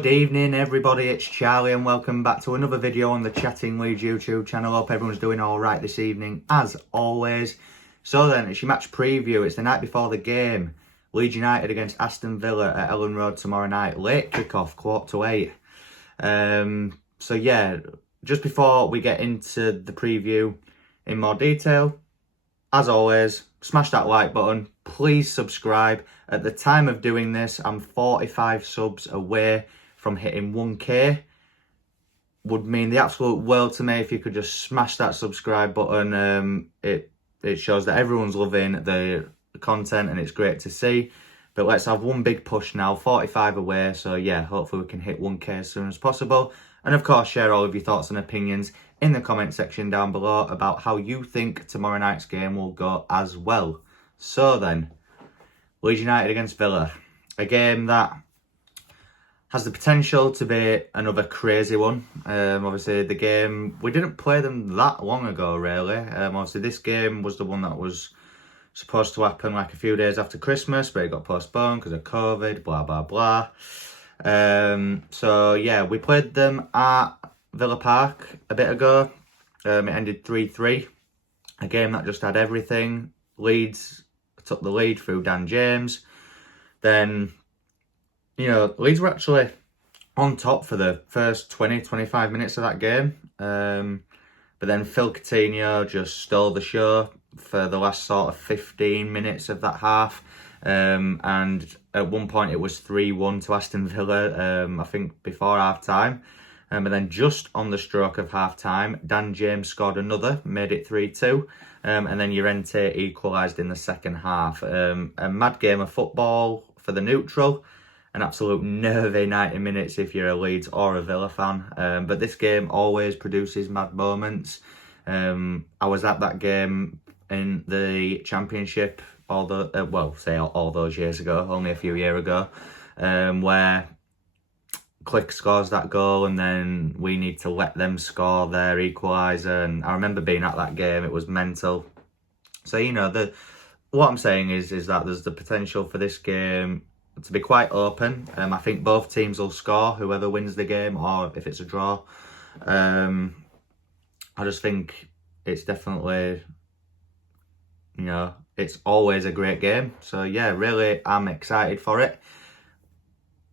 Good evening everybody, it's Charlie and welcome back to another video on the Chatting Leeds YouTube channel. Hope everyone's doing alright this evening as always. So then, it's your match preview. It's the night before the game. Leeds United against Aston Villa at Elland Road tomorrow night. Late kickoff, 7:45. So yeah, just before we get into the preview in more detail, as always, smash that like button. Please subscribe. At the time of doing this, I'm 45 subs away from hitting 1k. Would mean the absolute world to me if you could just smash that subscribe button. It shows that everyone's loving the content and it's great to see. But let's have one big push now, 45 away. So yeah, hopefully we can hit 1k as soon as possible. And of course, share all of your thoughts and opinions in the comment section down below about how you think tomorrow night's game will go as well. So then, Leeds United against Villa. A game that has the potential to be another crazy one. Obviously, the game, we didn't play them that long ago, really. Obviously, this game was the one that was supposed to happen like a few days after Christmas, but it got postponed because of COVID, blah, blah, blah. So, yeah, we played them at Villa Park a bit ago. It ended 3-3. A game that just had everything. Leeds took the lead through Dan James. Then, you know, Leeds were actually on top for the first 20-25 minutes of that game. But then Phil Coutinho just stole the show for the last sort of 15 minutes of that half. And at one point it was 3-1 to Aston Villa, I think before half-time. But then just on the stroke of half-time, Dan James scored another, made it 3-2. And then Llorente equalised in the second half. A mad game of football for the neutral. An absolute nervy 90 minutes if you're a Leeds or a Villa fan. But this game always produces mad moments. I was at that game in the Championship, all those years ago, only a few years ago, where Click scores that goal and then we need to let them score their equaliser. And I remember being at that game, it was mental. So, you know, what I'm saying is that there's the potential for this game to be quite open. I think both teams will score, whoever wins the game, or if it's a draw. I just think it's definitely, you know, it's always a great game. So, yeah, really, I'm excited for it.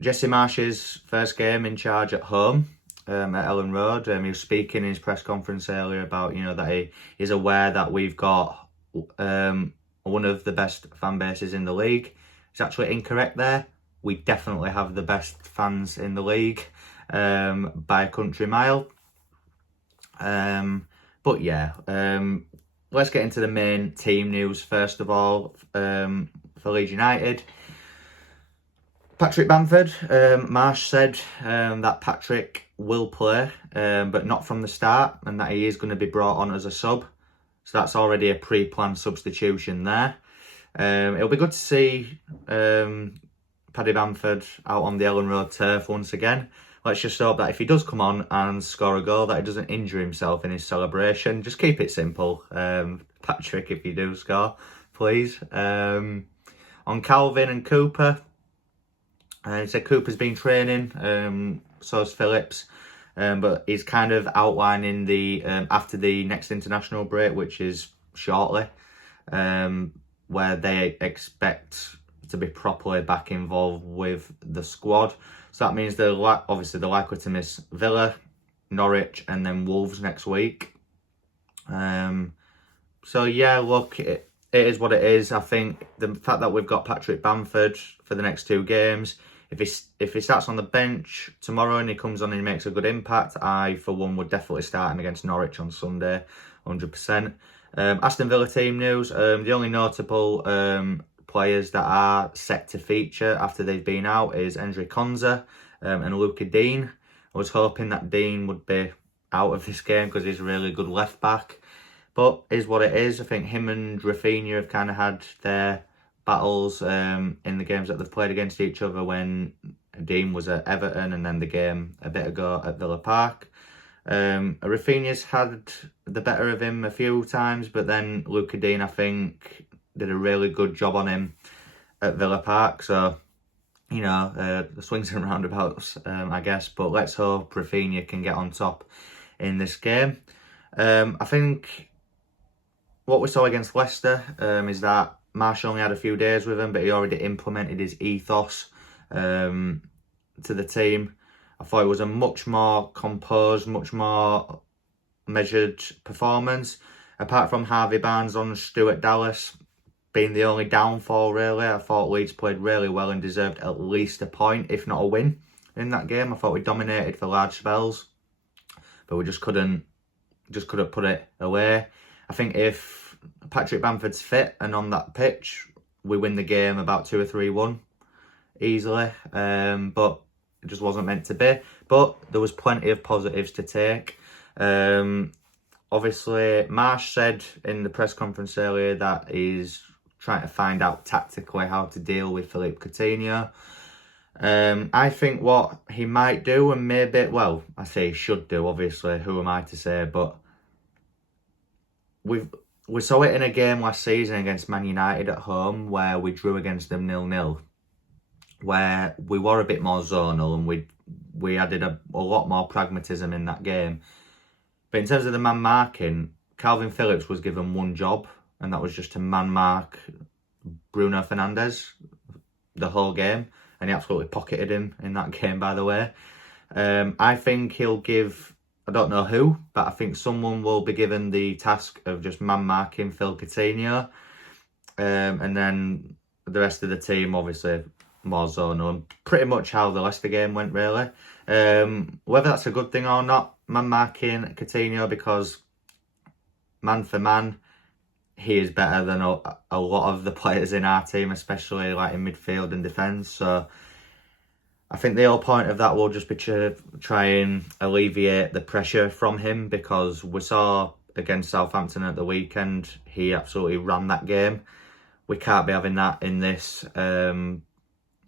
Jesse Marsch's first game in charge at home at Elland Road. He was speaking in his press conference earlier about, you know, that he's aware that we've got one of the best fan bases in the league. It's actually incorrect there. We definitely have the best fans in the league by a country mile. But yeah, let's get into the main team news first of all for Leeds United. Patrick Bamford, Marsch said that Patrick will play, but not from the start, and that he is going to be brought on as a sub. So that's already a pre-planned substitution there. It'll be good to see Paddy Bamford out on the Elland Road turf once again. Let's just hope that if he does come on and score a goal, that he doesn't injure himself in his celebration. Just keep it simple, Patrick, if you do score, please. On Calvin and Cooper, he said Cooper's been training, so's Phillips, but he's kind of outlining the after the next international break, which is shortly, where they expect to be properly back involved with the squad. So that means obviously they're likely to miss Villa, Norwich, and then Wolves next week. So yeah, look, it is what it is. I think the fact that we've got Patrick Bamford for the next two games, if he starts on the bench tomorrow and he comes on and he makes a good impact, I, for one, would definitely start him against Norwich on Sunday, 100%. Aston Villa team news. The only notable players that are set to feature after they've been out is Hendrik Konza and Luca Dean. I was hoping that Dean would be out of this game because he's a really good left back. But is what it is. I think him and Rafinha have kind of had their battles in the games that they've played against each other when Dean was at Everton and then the game a bit ago at Villa Park. Rafinha's had the better of him a few times, but then Luca Dean, I think, did a really good job on him at Villa Park. So the swings and roundabouts, I guess. But let's hope Rafinha can get on top in this game. I think what we saw against Leicester is that Marsh only had a few days with him, but he already implemented his ethos to the team. I thought it was a much more composed, much more measured performance. Apart from Harvey Barnes on Stuart Dallas being the only downfall, really, I thought Leeds played really well and deserved at least a point, if not a win, in that game. I thought we dominated for large spells, but we just couldn't put it away. I think if Patrick Bamford's fit and on that pitch, we win the game about 2 or 3-1 easily. But it just wasn't meant to be. But there was plenty of positives to take. Obviously, Marsh said in the press conference earlier that he's trying to find out tactically how to deal with Philippe Coutinho. I think what he might do, and maybe, well, I say he should do, obviously, who am I to say, but we saw it in a game last season against Man United at home where we drew against them 0-0, where we were a bit more zonal and we added a lot more pragmatism in that game. But in terms of the man marking, Calvin Phillips was given one job, and that was just to man mark Bruno Fernandes the whole game, and he absolutely pocketed him in that game, by the way. I think he'll give, I don't know who, but I think someone will be given the task of just man marking Phil Coutinho, and then the rest of the team, obviously, more zonal, and pretty much how the Leicester game went, really. Whether that's a good thing or not, man marking Coutinho, because man for man, he is better than a lot of the players in our team, especially like in midfield and defence. So I think the whole point of that will just be to try and alleviate the pressure from him, because we saw against Southampton at the weekend, he absolutely ran that game. We can't be having that in this.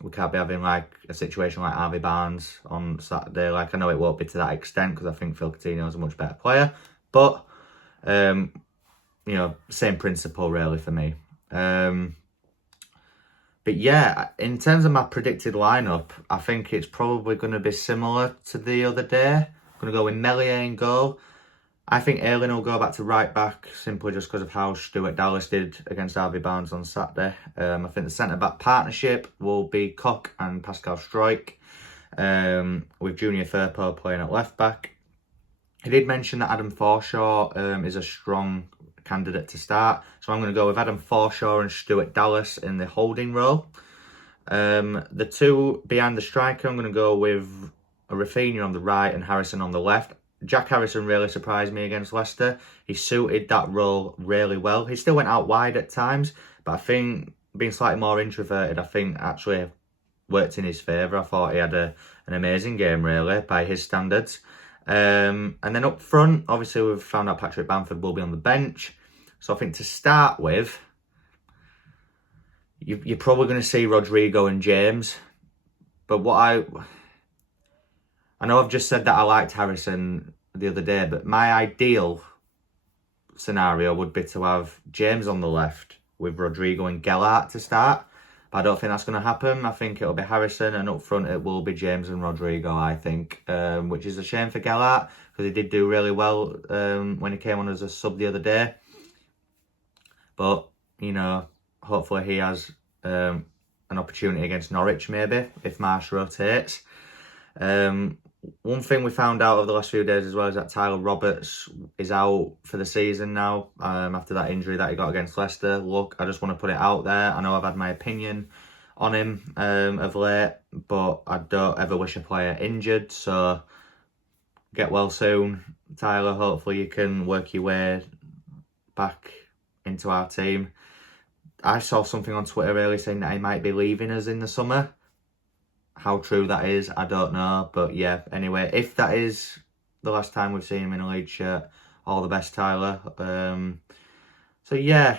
We can't be having like a situation like Harvey Barnes on Saturday. Like, I know it won't be to that extent because I think Phil Coutinho is a much better player, but same principle really for me. But yeah, in terms of my predicted lineup, I think it's probably going to be similar to the other day. I'm going to go with Meslier in goal. I think Elland will go back to right back simply just because of how Stuart Dallas did against Harvey Barnes on Saturday. I think the centre-back partnership will be Koch and Pascal Struijk, with Junior Firpo playing at left-back. He did mention that Adam Forshaw is a strong candidate to start, so I'm going to go with Adam Forshaw and Stuart Dallas in the holding role. The two behind the striker, I'm going to go with Rafinha on the right and Harrison on the left. Jack Harrison really surprised me against Leicester. He suited that role really well. He still went out wide at times, but I think being slightly more introverted, I think actually worked in his favour. I thought he had an amazing game, really, by his standards. And then up front, obviously we've found out Patrick Bamford will be on the bench. So I think to start with, you're probably going to see Rodrigo and James. But I know I've just said that I liked Harrison the other day, but my ideal scenario would be to have James on the left with Rodrigo and Gellart to start. But I don't think that's going to happen. I think it'll be Harrison, and up front it will be James and Rodrigo, I think. Which is a shame for Gellart, because he did do really well when he came on as a sub the other day. But, hopefully he has an opportunity against Norwich, maybe, if Marsh rotates. One thing we found out over the last few days as well is that Tyler Roberts is out for the season now, after that injury that he got against Leicester. Look, I just want to put it out there. I know I've had my opinion on him of late, but I don't ever wish a player injured, so get well soon, Tyler. Hopefully you can work your way back into our team. I saw something on Twitter earlier saying that he might be leaving us in the summer. How true that is, I don't know. But yeah, anyway, if that is the last time we've seen him in a Leeds shirt, all the best, Tyler. So yeah,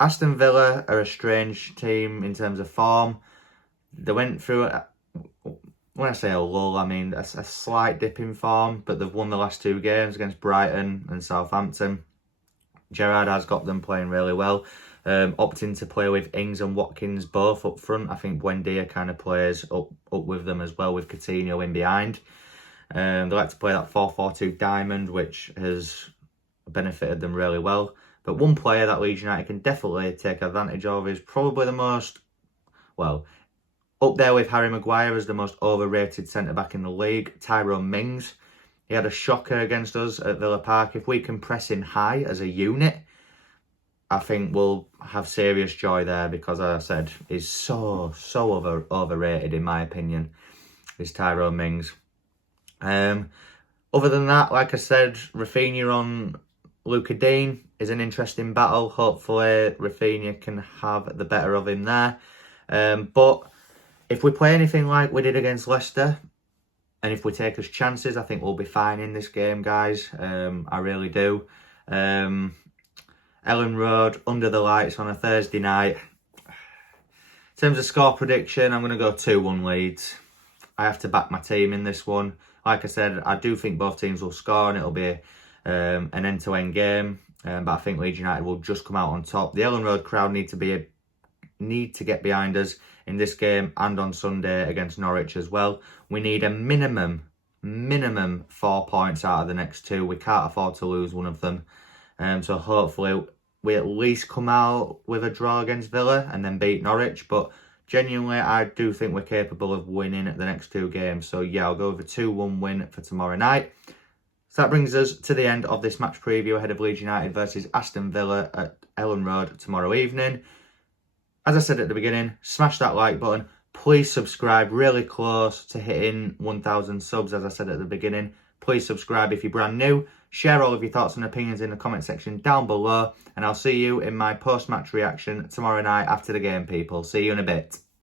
Aston Villa are a strange team in terms of form. They went through, when I say a lull, I mean a slight dip in form, but they've won the last two games against Brighton and Southampton. Gerrard has got them playing really well. opting to play with Ings and Watkins both up front. I think Buendia kind of plays up with them as well, with Coutinho in behind. They like to play that 4-4-2 diamond, which has benefited them really well. But one player that Leeds United can definitely take advantage of is probably the most, well, up there with Harry Maguire as the most overrated centre-back in the league, Tyrone Mings. He had a shocker against us at Villa Park. If we can press him high as a unit, I think we'll have serious joy there, because, as I said, he's so overrated in my opinion, is Tyrone Mings. Other than that, like I said, Rafinha on Luka Dean is an interesting battle. Hopefully Rafinha can have the better of him there. But if we play anything like we did against Leicester, and if we take us chances, I think we'll be fine in this game, guys. I really do. Elland Road, under the lights on a Thursday night. In terms of score prediction, I'm going to go 2-1 Leeds. I have to back my team in this one. Like I said, I do think both teams will score, and it'll be an end-to-end game. But I think Leeds United will just come out on top. The Elland Road crowd need to get behind us in this game and on Sunday against Norwich as well. We need a minimum 4 points out of the next two. We can't afford to lose one of them. So hopefully we at least come out with a draw against Villa and then beat Norwich. But genuinely, I do think we're capable of winning the next two games. So yeah, I'll go with a 2-1 win for tomorrow night. So that brings us to the end of this match preview ahead of Leeds United versus Aston Villa at Elland Road tomorrow evening. As I said at the beginning, smash that like button. Please subscribe, really close to hitting 1,000 subs, as I said at the beginning. Please subscribe if you're brand new. Share all of your thoughts and opinions in the comment section down below. And I'll see you in my post-match reaction tomorrow night after the game, people. See you in a bit.